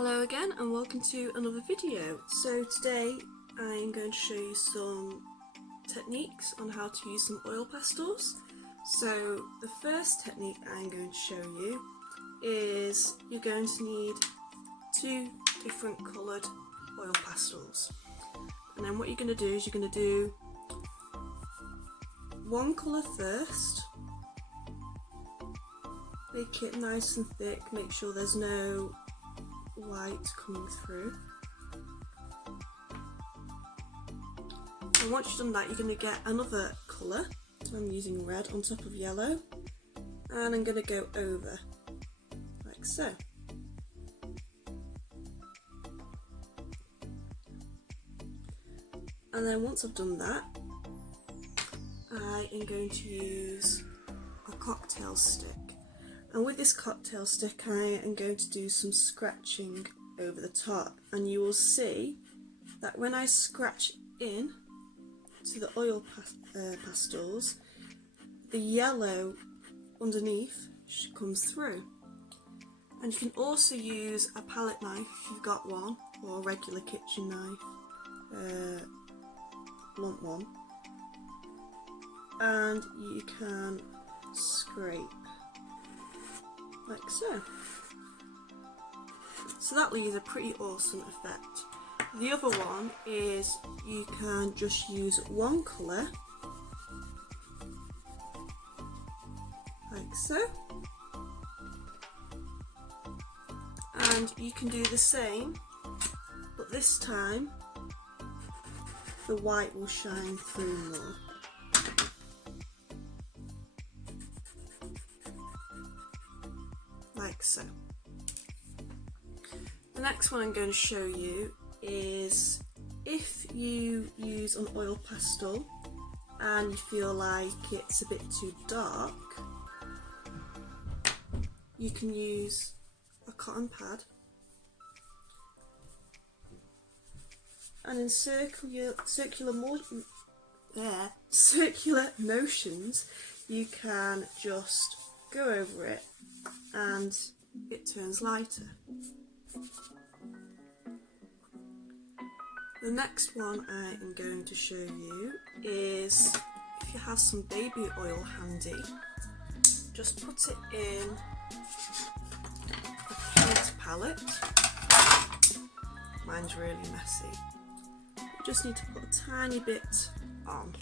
Hello again and welcome to another video. So today I am going to show you some techniques on how to use some oil pastels. So the first technique I'm going to show you is you're going to need two different coloured oil pastels. And then what you're going to do is you're going to do one colour first, make it nice and thick, make sure there's no white coming through. And once you've done that, you're going to get another colour. I'm using red on top of yellow, and I'm going to go over like so. And then once I've done that, I am going to use a cocktail stick. And with this cocktail stick I am going to do some scratching over the top, and you will see that when I scratch in to the oil pastels, the yellow underneath comes through. And you can also use a palette knife if you've got one, or a regular kitchen knife, blunt one, and you can scrape like so. So that leaves a pretty awesome effect. The other one is you can just use one colour like so, and you can do the same, but this time the white will shine through more. Like so. The next one I'm going to show you is if you use an oil pastel and you feel like it's a bit too dark, you can use a cotton pad and in circular motions you can just go over it and it turns lighter. The next one I am going to show you is if you have some baby oil handy, just put it in a paint palette. Mine's really messy. You just need to put a tiny bit on,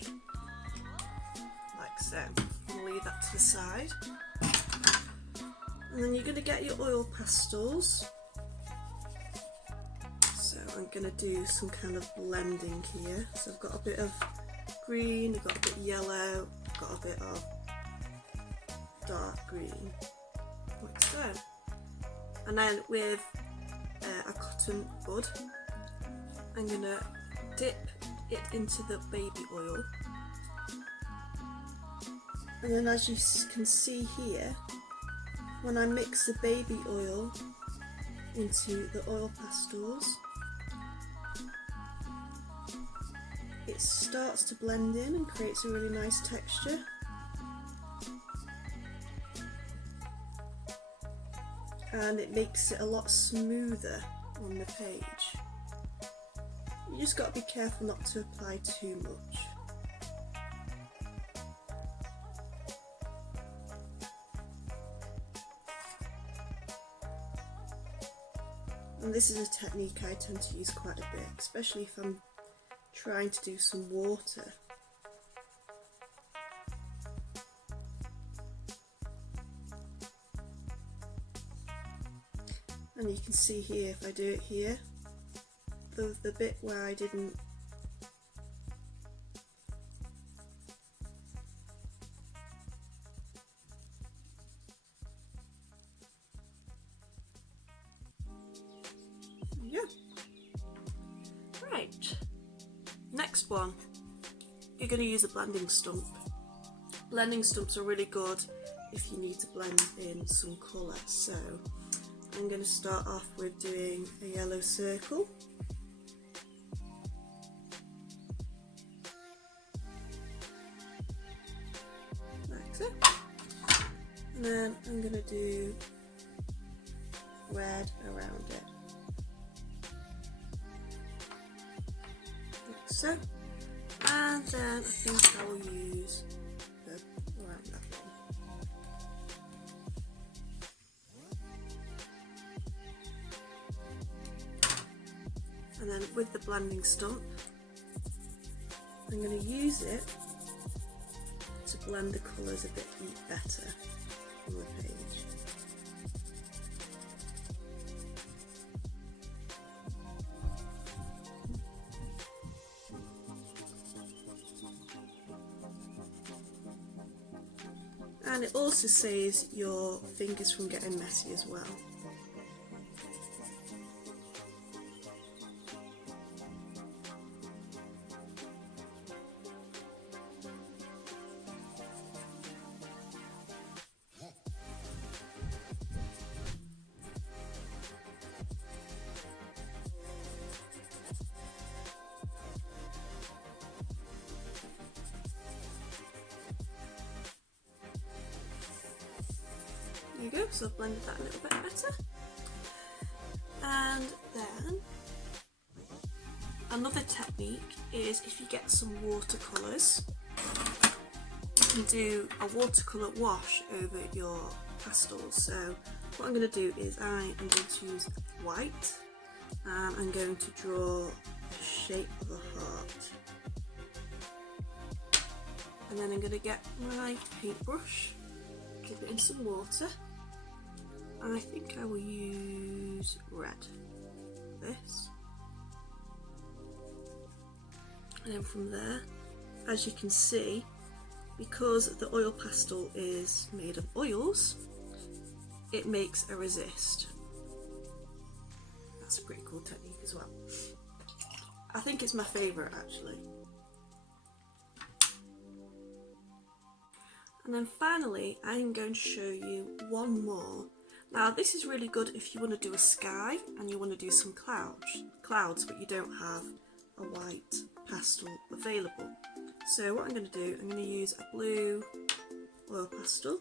like so. I'll leave that to the side. And then you're going to get your oil pastels. So I'm going to do some kind of blending here. So I've got a bit of green, I've got a bit of yellow, I've got a bit of dark green, like so. And then with a cotton bud, I'm going to dip it into the baby oil. And then as you can see here, when I mix the baby oil into the oil pastels, it starts to blend in and creates a really nice texture. And it makes it a lot smoother on the page. You just got to be careful not to apply too much. And this is a technique I tend to use quite a bit, especially if I'm trying to do some water. And you can see here, if I do it here, the bit where I didn't Right, next one, you're going to use a blending stump. Blending stumps are really good if you need to blend in some colour. So I'm going to start off with doing a yellow circle. Like so. And then I'm going to do red around it. so. And then I think I will use around that one. And then with the blending stump, I'm going to use it to blend the colours a bit better on the page. And it also saves your fingers from getting messy as well. There you go, so I've blended that a little bit better. And then another technique is if you get some watercolours, you can do a watercolour wash over your pastels. So what I'm going to do is I am going to use white and I'm going to draw the shape of a heart. And then I'm going to get my paintbrush, dip it in some water. I think I will use red, this, and then from there, as you can see, because the oil pastel is made of oils, it makes a resist. That's a pretty cool technique as well. I think it's my favourite actually. And then finally, I'm going to show you one more. Now this is really good if you want to do a sky and you want to do some clouds, but you don't have a white pastel available. So what I'm going to do, I'm going to use a blue oil pastel,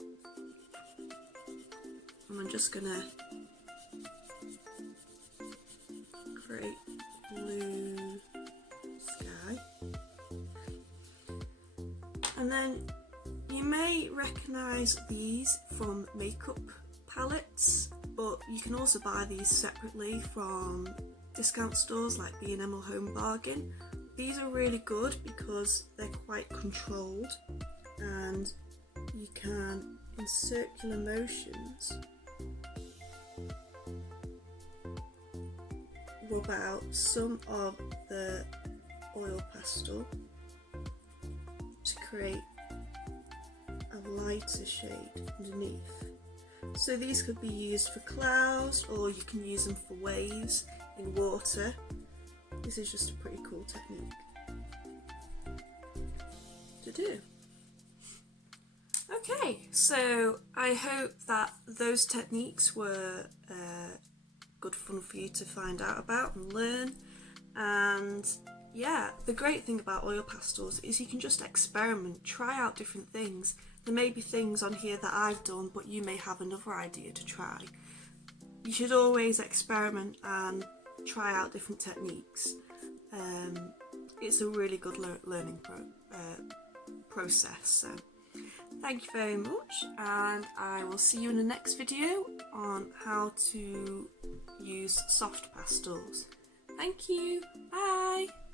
and I'm just going to create blue sky. And then you may recognise these from makeup palettes, but you can also buy these separately from discount stores like B&M or Home Bargain. These are really good because they're quite controlled and you can, in circular motions, rub out some of the oil pastel to create a lighter shade underneath. So these could be used for clouds, or you can use them for waves in water. This is just a pretty cool technique to do. Okay, so I hope that those techniques were good fun for you to find out about and learn. And yeah, the great thing about oil pastels is you can just experiment, try out different things. There may be things on here that I've done, but you may have another idea to try. You should always experiment and try out different techniques. It's a really good learning process. So thank you very much, and I will see you in the next video on how to use soft pastels. Thank you, bye!